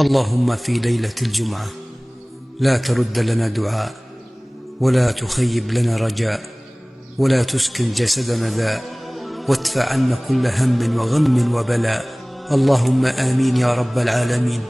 اللهم في ليلة الجمعة لا ترد لنا دعاء، ولا تخيب لنا رجاء، ولا تسكن جسدنا داء، وادفع عنا كل هم وغم وبلاء. اللهم آمين يا رب العالمين.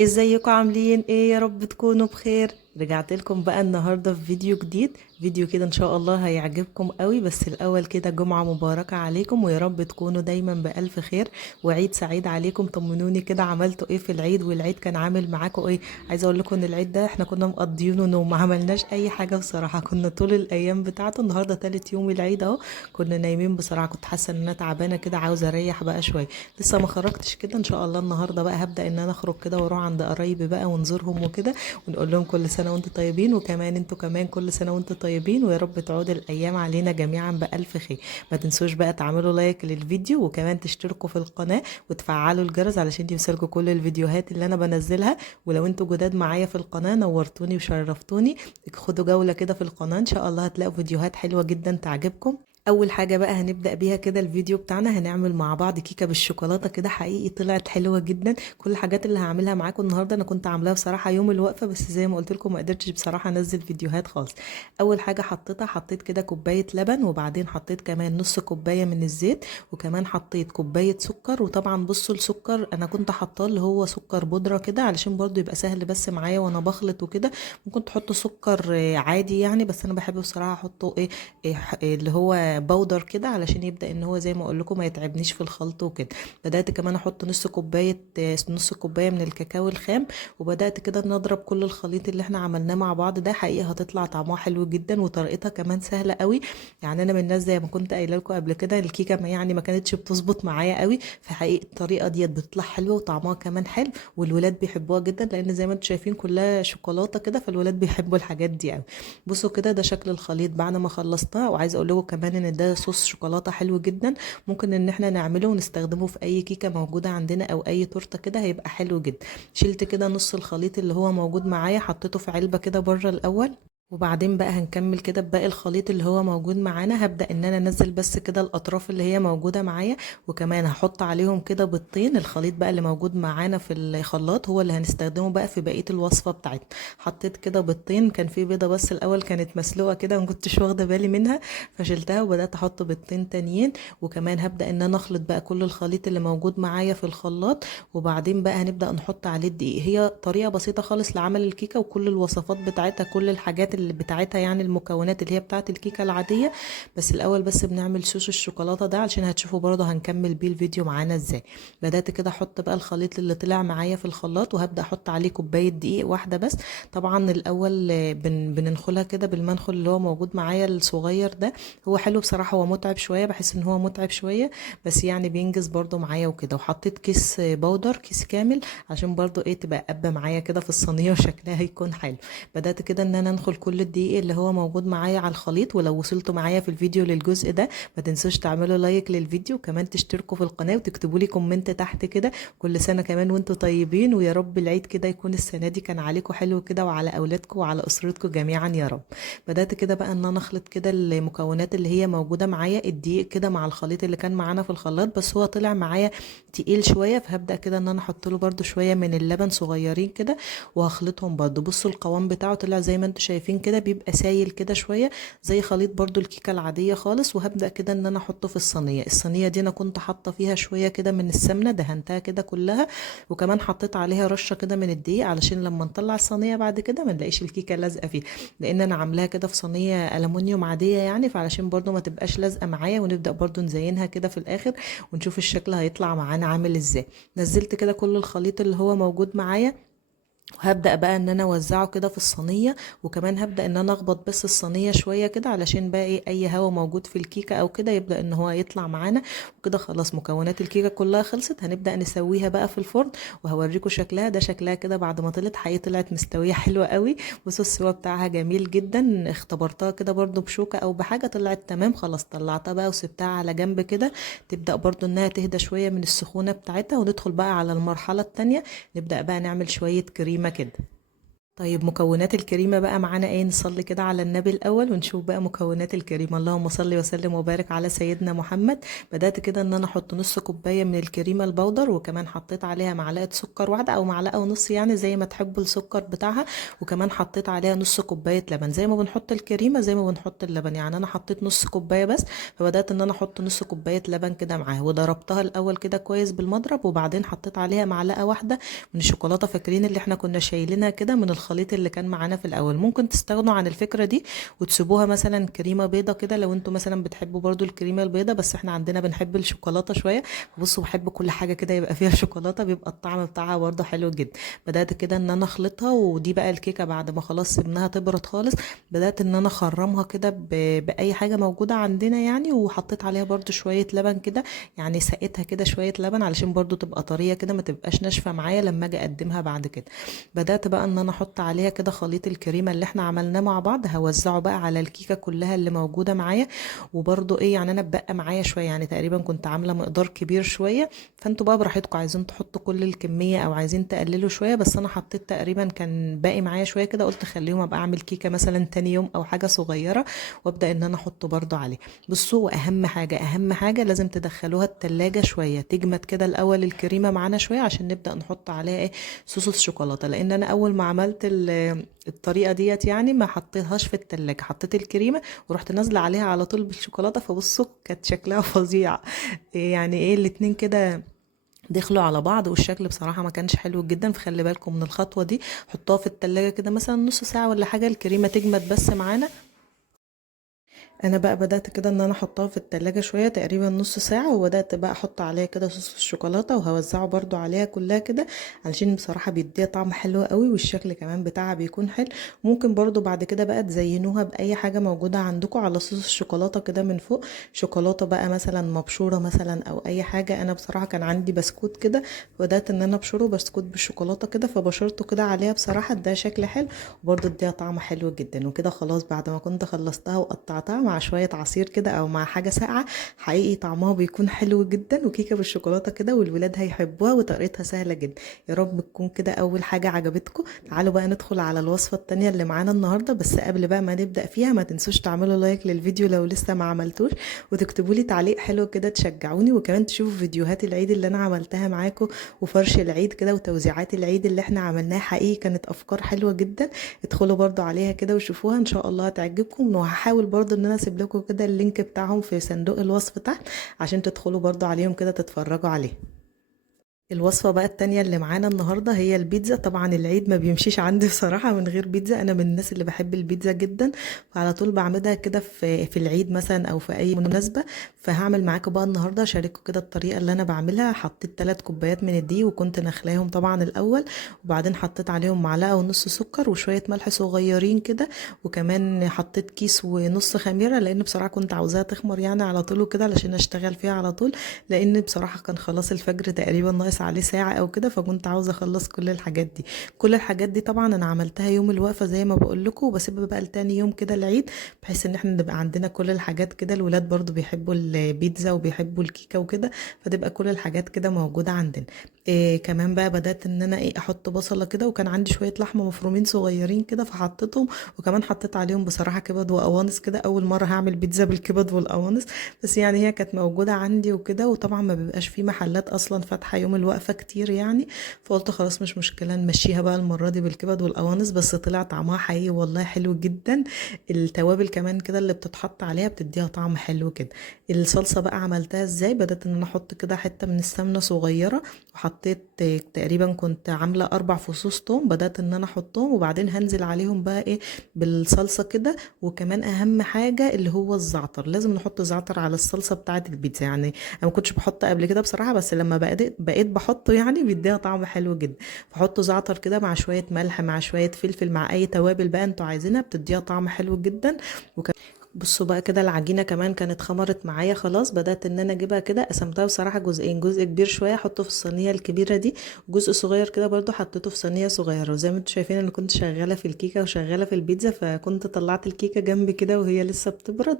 ازيكم عاملين ايه؟ يا رب تكونوا بخير. رجعت لكم بقى النهارده في فيديو جديد، فيديو كده ان شاء الله هيعجبكم قوي. بس الاول كده جمعة مباركة عليكم، ويا رب تكونوا دايما بألف خير، وعيد سعيد عليكم. طمنوني كده عملتوا ايه في العيد، والعيد كان عامل معاكم ايه؟ عايزه اقول لكم ان العيد ده احنا كنا مقضيينه نوم، ما عملناش اي حاجه بصراحه. كنا طول الايام بتاعته، النهارده تالت يوم العيد اهو، كنا نايمين بصراحه. كنت حاسه ان انا تعبانه كده، عاوزه اريح بقى شويه. لسه ما خرجتش كده، ان شاء الله النهارده بقى هبدأ ان انا اخرج كده واروح عند قرايبي بقى ونزورهم وكده، ونقول لهم كل سنه وانتم طيبين، وكمان انتوا كمان كل سنه وانتم طيبين، ويا رب تعود الايام علينا جميعا بألف خير. ما تنسوش بقى تعملوا لايك للفيديو، وكمان تشتركوا في القناه وتفعلوا الجرس علشان يوصلكوا كل الفيديوهات اللي انا بنزلها. ولو انتوا جداد معايا في القناه، نورتوني وشرفتوني. خدوا جوله كده في القناه، ان شاء الله هتلاقوا فيديوهات حلوه جدا تعجبكم. اول حاجه بقى هنبدا بيها كده الفيديو بتاعنا، هنعمل مع بعض كيكه بالشوكولاته كده، حقيقي طلعت حلوه جدا. كل الحاجات اللي هعملها معاكم النهارده انا كنت عاملاها بصراحه يوم الوقفه، بس زي ما قلت لكم ما قدرتش بصراحه انزل فيديوهات خالص. اول حاجه حطيت كده كوبايه لبن، وبعدين حطيت كمان نص كوبايه من الزيت، وكمان حطيت كوبايه سكر. وطبعا بصوا السكر انا كنت حاطاه اللي هو سكر بودره كده، علشان برضو يبقى سهل بس معايا وانا بخلط وكده. ممكن تحطوا سكر عادي يعني، بس انا بحب بصراحه احطه اللي هو بودر كده، علشان يبدا ان هو زي ما اقول لكم ما يتعبنيش في الخلط وكده. بدات كمان احط نص كوبايه من الكاكاو الخام، وبدات كده نضرب كل الخليط اللي احنا عملناه مع بعض ده. حقيقه هتطلع طعمها حلو جدا، وطريقتها كمان سهله قوي. يعني انا من الناس زي ما كنت قايله لكم قبل كده، الكيكه ما كانتش بتظبط معايا قوي، فحقيقه الطريقه ديت بتطلع حلوه وطعمها كمان حلو، والولاد بيحبوها جدا، لان زي ما انتم شايفين كلها شوكولاته كده، فالولاد بيحبوا الحاجات دي قوي. بصوا كده ده شكل الخليط بعد ما خلصتها. وعايزه اقول لكم كمان ان ده صوص شوكولاته حلو جدا، ممكن ان احنا نعمله ونستخدمه في اي كيكه موجوده عندنا او اي تورته كده، هيبقى حلو جدا. شلت كده نص الخليط اللي هو موجود معايا، حطيته في علبه كده بره الاول، وبعدين بقى هنكمل كده بباقي الخليط اللي هو موجود معانا. هبدأ ان انا انزل بس كده الاطراف اللي هي موجودة معايا، وكمان هحط عليهم كده بيضتين. الخليط بقى اللي موجود معانا في الخلاط هو اللي هنستخدمه بقى في بقية الوصفة بتاعتنا. حطيت كده بيضتين، كان في بيضة بس الاول كانت مسلوقة كده، ما كنتش واخدة بالي منها فشلتها، وبدأت احط بيضتين تانيين. وكمان هبدأ ان انا اخلط بقى كل الخليط اللي موجود معايا في الخلاط، وبعدين بقى هنبدأ نحط عليه الدقيق. هي طريقة بسيطة خالص لعمل الكيكة، وكل الوصفات بتاعتها كل الحاجات اللي بتاعتها يعني المكونات اللي هي بتاعت الكيكة العادية. بس الاول بس بنعمل صوص الشوكولاتة ده، علشان هتشوفوا برضه هنكمل بيه الفيديو معانا ازاي. بدأت كده احط بقى الخليط اللي طلع معايا في الخلاط، وهبدأ احط عليه كوباية دقيق واحدة بس. طبعا الاول بننخلها كده بالمنخل اللي هو موجود معايا الصغير ده. هو حلو بصراحة، هو متعب شوية، بحس ان هو متعب شوية، بس يعني بينجز برضه معايا وكده. وحطيت كيس بودر، كيس كامل، عشان برضه تبقى قابة معايا كده في الصينية وشكلها هيكون حلو. بدأت كده ان انا انخل كل الدقيق اللي هو موجود معايا على الخليط. ولو وصلتوا معايا في الفيديو للجزء ده، ما تنسوش تعملوا لايك للفيديو، وكمان تشتركوا في القناة وتكتبوا لي كومنت تحت كده. كل سنة كمان وانتوا طيبين، ويا رب العيد كده يكون السنة دي كان عليكم حلو كده، وعلى اولادكم وعلى اسرتكم جميعا يا رب. بدأت كده بقى ان انا اخلط كده المكونات اللي هي موجودة معايا، الدقيق كده مع الخليط اللي كان معانا في الخلاط، بس هو طلع معايا تقيل شوية، فهبدأ كده ان انا احط له برده شوية من اللبن صغيرين كده، وهخلطهم برده. بصوا القوام بتاعه طلع زي ما انتم شايفين كده، بيبقى سايل كده شوية، زي خليط برده الكيكة العادية خالص. وهبدأ كده ان انا احطه في الصينية دي انا كنت حاطة فيها شوية كده من السمنة، دهنتها كده كلها، وكمان حطيت عليها رشة كده من الدقيق، علشان لما نطلع الصينية بعد كده ما نلاقيش الكيكة لازقة فيها، لان انا عاملاها كده في صينية ألمونيوم عادية يعني، فعلشان برده ما تبقاش لازقة معايا. ونبدأ برده نزينها كده في الاخر، ونشوف الشكل هيطلع معانا عامل ازاي. نزلت كده كل الخليط اللي هو موجود معايا، وهبدأ بقى ان انا اوزعه كده في الصينية. وكمان هبدأ ان انا اخبط بس الصينية شوية كده، علشان بقى اي هوا موجود في الكيكة او كده يبدأ ان هو يطلع معانا. وكده خلاص مكونات الكيكة كلها خلصت، هنبدأ نسويها بقى في الفرن، وهوريكم شكلها. ده شكلها كده بعد ما طلعت، حقيقي طلعت مستوية حلوة قوي. بصوا السوا بتاعها جميل جدا، اختبرتها كده برضو بشوكة او بحاجة، طلعت تمام. خلاص طلعتها بقى وسبتها على جنب كده، تبدأ برضو انها تهدى شوية من السخونة بتاعتها، وندخل بقى على المرحلة التانية. نبدأ بقى نعمل شوية كريمة كده. طيب مكونات الكريمة بقى معانا ايه؟ نصلي كده على النبي الأول ونشوف بقى مكونات الكريمة. اللهم صل وسلم وبارك على سيدنا محمد. بدأت كده ان انا احط نص كوباية من الكريمة البودر، وكمان حطيت عليها معلقة سكر واحدة او معلقة ونص يعني زي ما تحبوا السكر بتاعها، وكمان حطيت عليها نص كوباية لبن. زي ما بنحط الكريمة زي ما بنحط اللبن، يعني انا حطيت نص كوباية بس، فبدأت ان انا احط نص كوباية لبن كده معاها، وضربتها الأول كده كويس بالمضرب، وبعدين حطيت عليها معلقة واحدة من الشوكولاتة. فاكرين اللي احنا كنا شايلينها كده من الخليط اللي كان معانا في الاول؟ ممكن تستغنوا عن الفكره دي وتسيبوها مثلا كريمه بيضه كده لو انتوا مثلا بتحبوا برضو الكريمه البيضه، بس احنا عندنا بنحب الشوكولاته شويه. بصوا بحب كل حاجه كده يبقى فيها شوكولاته، بيبقى الطعم بتاعها برضو حلو جدا. بدات كده ان انا اخلطها، ودي بقى الكيكه بعد ما خلاص سيبناها تبرد خالص، بدات ان انا اخرمها كده باي حاجه موجوده عندنا يعني، وحطيت عليها برضو شويه لبن كده، يعني سقيتها كده شويه لبن علشان برضو تبقى طريه كده، ما تبقاش ناشفه معايا لما اجي اقدمها بعد كده. بدات بقى ان انا احط عليها كده خليط الكريمه اللي احنا عملناه مع بعض، هوزعه بقى على الكيكه كلها اللي موجوده معايا. وبرده ايه يعني انا بقى معايا شويه، يعني تقريبا كنت عامله مقدار كبير شويه، فانتوا بقى براحتكم عايزين تحطوا كل الكميه او عايزين تقللوا شويه، بس انا حطيت تقريبا كان باقي معايا شويه كده، قلت خليهم ابقى اعمل كيكه مثلا تاني يوم او حاجه صغيره، وابدا ان انا احطه برده عليه. بصوا، واهم حاجه اهم حاجه لازم تدخلوها التلاجة شويه تجمد كده الاول الكريمه معانا شويه، عشان نبدا نحط عليها ايه؟ صوص الشوكولاته. لان انا اول ما عملت الطريقه ديت يعني ما حطيتهاش في التلاجة، حطيت الكريمه ورحت نازله عليها على طول بالشوكولاته، فبصوا كانت شكلها فظيع. يعني ايه الاتنين كده دخلوا على بعض، والشكل بصراحه ما كانش حلو جدا. فخلي بالكم من الخطوه دي، حطوها في التلاجة كده مثلا نص ساعه ولا حاجه، الكريمه تجمد بس معانا. انا بقى بدات كده ان انا احطها في التلاجة شويه تقريبا نص ساعه، وبدات بقى احط عليها كده صوص الشوكولاته، وهوزعه برضو عليها كلها كده، علشان بصراحه بيديها طعم حلو قوي، والشكل كمان بتاعها بيكون حلو. ممكن برضو بعد كده بقى تزينوها باي حاجه موجوده عندكم على صوص الشوكولاته كده من فوق، شوكولاته بقى مثلا مبشوره مثلا او اي حاجه. انا بصراحه كان عندي بسكوت كده، بدات ان انا ابشره بسكوت بالشوكولاته كده، فبشرته كده عليها بصراحه ده شكل حلو، وبرضو اديها طعم حلو جدا. وكده خلاص بعد ما كنت خلصتها وقطعتها مع شويه عصير كده او مع حاجه ساقعه، حقيقي طعمها بيكون حلو جدا، وكيكه بالشوكولاته كده، والولاد هيحبوها وطريقتها سهله جدا. يا رب تكون كده اول حاجه عجبتكم. تعالوا بقى ندخل على الوصفه التانية اللي معانا النهارده، بس قبل بقى ما نبدا فيها ما تنسوش تعملوا لايك للفيديو لو لسه ما عملتوش، وتكتبوا لي تعليق حلو كده تشجعوني، وكمان تشوفوا فيديوهات العيد اللي انا عملتها معاكم، وفرش العيد كده وتوزيعات العيد اللي احنا عملناها، حقيقي كانت افكار حلوه جدا. ادخلوا برضو عليها كده وشوفوها، ان شاء الله هتعجبكم. وهحاول برضو ان انا اسيب لكم كده اللينك بتاعهم في صندوق الوصف تحت، عشان تدخلوا برضو عليهم كده تتفرجوا عليه. الوصفة بقى التانية اللي معانا النهاردة هي البيتزا. طبعا العيد ما بيمشيش عندي بصراحة من غير بيتزا، أنا من الناس اللي بحب البيتزا جدا، فعلى طول بعملها كده في العيد مثلا أو في أي مناسبة. فهعمل معاكم بقى النهاردة أشارككم كده الطريقة اللي أنا بعملها. حطيت 3 كوبايات من الدقيق، وكنت نخلاهم طبعا الأول، وبعدين حطيت عليهم معلقة ونص سكر وشوية ملح صغيرين كده، وكمان حطيت كيس ونص خميرة، لأن بصراحة كنت عاوزاها تخمر يعني على طول وكده علشان أشتغل فيها على طول، لأن بصراحة كان خلاص الفجر تقريبا ناقص عليه ساعة او كده، فكنت عاوزة اخلص كل الحاجات دي. كل الحاجات دي طبعا انا عملتها يوم الوقفة زي ما بقول لكم، وبسيبها بقى لتاني يوم كده العيد، بحيث ان احنا نبقى عندنا كل الحاجات كده. الولاد برضو بيحبوا البيتزا وبيحبوا الكيكة وكده، فتبقى كل الحاجات كده موجودة عندنا. إيه كمان بقى بدأت ان انا احط بصلة كده، وكان عندي شوية لحمة مفرومين صغيرين كده فحطيتهم، وكمان حطيت عليهم بصراحة كبد وقوانص كده. اول مرة هعمل بيتزا بالكبد والقوانص، بس يعني هي كانت موجودة عندي وكده، وطبعا ما بيبقاش في محلات اصلا فاتحة يوم الوقفة كتير يعني، فقلت خلاص مش مشكلة نمشيها بقى المرة دي بالكبد والقوانص. بس طلع طعمها حقيقي والله حلو جدا. التوابل كمان كده اللي بتتحط عليها بتديها طعم حلو كده. الصلصة بقى عملتها ازاي؟ بدأت ان انا احط كده حتة من السمنة صغيرة، وحطيت تقريبا كنت عاملة 4 فصوص توم، بدأت ان انا احطهم، وبعدين هنزل عليهم بقى ايه بالصلصة كده. وكمان اهم حاجة اللي هو الزعتر، لازم نحط زعتر على الصلصة بتاعة البيتزا. يعني انا ما كنتش بحط قبل كده بصراحة، بس لما بقيت بحطه يعني بيديها طعم حلو جدا. فحطوا زعتر كده مع شوية ملح مع شوية فلفل مع اي توابل بقى انتوا عايزينها، بتديها طعم حلو جدا. بصوا بقى كده العجينه كمان كانت خمرت معايا خلاص، بدات ان انا اجيبها كده، قسمتها بصراحه جزئين، جزء كبير شويه احطه في الصينيه الكبيره دي، جزء صغير كده برضو حطيته في صينيه صغيره. وزي ما انتم شايفين انا كنت شغاله في الكيكه وشغاله في البيتزا، فكنت طلعت الكيكه جنبي كده وهي لسه بتبرد،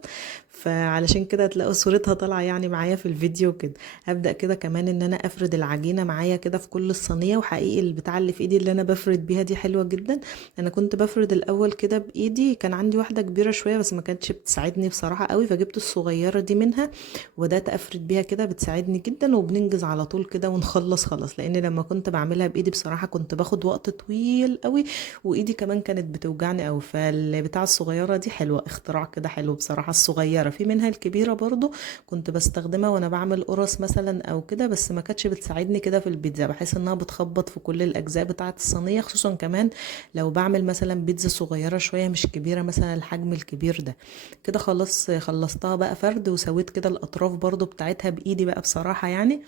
فعلشان كده هتلاقوا صورتها طالعه يعني معايا في الفيديو كده. هبدا كده كمان ان انا افرد العجينه معايا كده في كل الصينيه. وحقيقي البتاع اللي في ايدي اللي انا بفرد بيها دي حلوه جدا. انا كنت بفرد الاول كده بايدي، كان عندي واحده كبيره شويه بس ما كانتش بتساعدني بصراحه قوي، فجبت الصغيره دي منها وبدات افرد بيها كده، بتساعدني جدا وبننجز على طول كده ونخلص خلاص. لان لما كنت بعملها بايدي بصراحه كنت باخد وقت طويل قوي، وايدي كمان كانت بتوجعني قوي. فالبتاع الصغيره دي حلوه، اختراع كده حلو بصراحه. الصغيره في منها الكبيره برضو كنت بستخدمها وانا بعمل قرص مثلا او كده، بس ما كانتش بتساعدني كده في البيتزا، بحس انها بتخبط في كل الاجزاء بتاعه الصينيه، خصوصا كمان لو بعمل مثلا بيتزا صغيره شويه مش كبيره مثلا الحجم الكبير ده. كده خلاص خلصتها بقى فرد، وسويت كده الاطراف برضو بتاعتها بايدي بقى بصراحه يعني.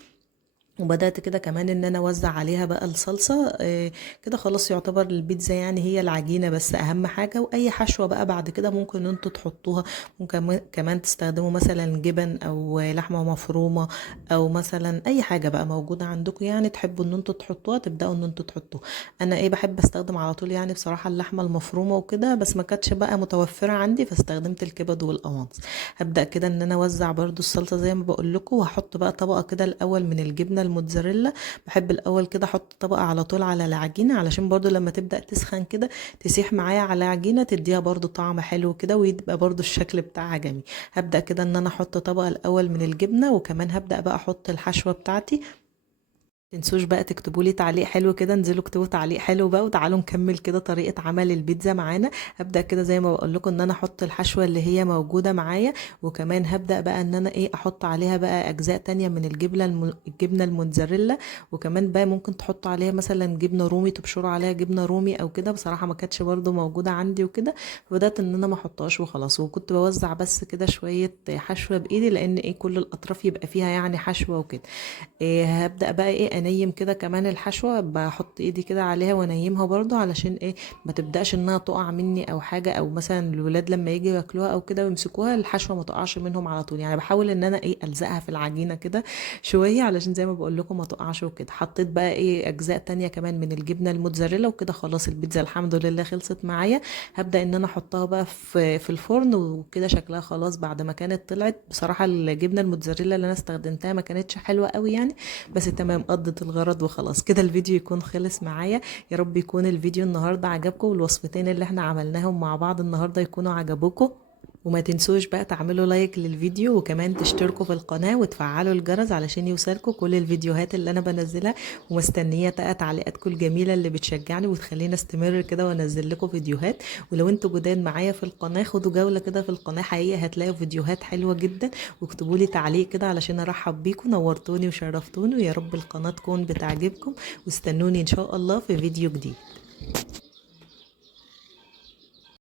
وبدأت كده كمان ان انا اوزع عليها بقى الصلصة. كده خلاص يعتبر البيتزا يعني هي العجينة بس اهم حاجة، واي حشوة بقى بعد كده ممكن ان انتوا تحطوها. ممكن كمان تستخدموا مثلا جبن او لحمة مفرومة، او مثلا اي حاجة بقى موجودة عندكم يعني تحبوا ان انتوا تحطوها تبدأوا ان انتوا تحطوها. انا بحب استخدم على طول يعني بصراحة اللحمة المفرومة وكده، بس ما كانتش بقى متوفرة عندي فاستخدمت الكبد والقوانص. هبدأ كده ان انا اوزع برضو الصلصة زي ما بقول لكم، وهحط بقى طبقة كده الاول من الجبنة الموتزاريلا. بحب الاول كده احط طبقة على طول على العجينة، علشان برضو لما تبدأ تسخن كده تسيح معايا على العجينة، تديها برضو طعم حلو كده ويبقى برضو الشكل بتاعها جميل. هبدأ كده ان انا احط طبقة الاول من الجبنة، وكمان هبدأ بقى احط الحشوة بتاعتي. تنسوش بقى تكتبوا لي تعليق حلو كده، انزلوا اكتبوا تعليق حلو بقى، وتعالوا نكمل كده طريقة عمل البيتزا معانا. هبدأ كده زي ما بقول لكم ان انا احط الحشوة اللي هي موجودة معايا، وكمان هبدأ بقى ان انا احط عليها بقى اجزاء تانية من الجبنة الموتزاريلا. وكمان بقى ممكن تحطوا عليها مثلا جبنة رومي، تبشروا عليها جبنة رومي او كده، بصراحة ما كانتش برضو موجودة عندي وكده، فبدأت ان انا ما احطهاش وخلاص. وكنت بوزع بس كده شوية حشوة بايدي، لان كل الاطراف يبقى فيها يعني حشوة وكده. هبدأ بقى انيم كده كمان الحشوة، بحط ايدي كده عليها وانيمها برضو، علشان ما تبدأش انها تقع مني او حاجة، او مثلا الولاد لما يجي ياكلوها او كده ويمسكوها الحشوة ما تقعش منهم على طول. يعني بحاول ان انا الزقها في العجينة كده شوية، علشان زي ما بقول لكم ما تقعش وكده. حطيت بقى اجزاء تانية كمان من الجبنة الموتزاريلا، وكده خلاص البيتزا الحمد لله خلصت معايا. هبدأ ان انا احطها بقى في الفرن، وكده شكلها خلاص بعد ما كانت طلعت. بصراحة الجبنة الموتزاريلا اللي انا استخدمتها ما كانتش حلوة قوي يعني، بس تمام قضت الغرض وخلاص. كده الفيديو يكون خلص معايا. يا رب يكون الفيديو النهارده عجبكم، والوصفتين اللي احنا عملناهم مع بعض النهارده يكونوا عجبوكم. وما تنسوش بقى تعملوا لايك للفيديو، وكمان تشتركوا في القناة وتفعلوا الجرس علشان يوصلكوا كل الفيديوهات اللي انا بنزلها. ومستنية تعليقاتكم الجميلة اللي بتشجعني وتخليني استمر كده وانزل لكم فيديوهات. ولو انتوا جداد معايا في القناة خدوا جولة كده في القناة، حقيقة هتلاقوا فيديوهات حلوة جدا. واكتبوا لي تعليق كده علشان ارحب بيكم، نورتوني وشرفتوني، ويا رب القناة تكون بتعجبكم. واستنوني ان شاء الله في فيديو جديد.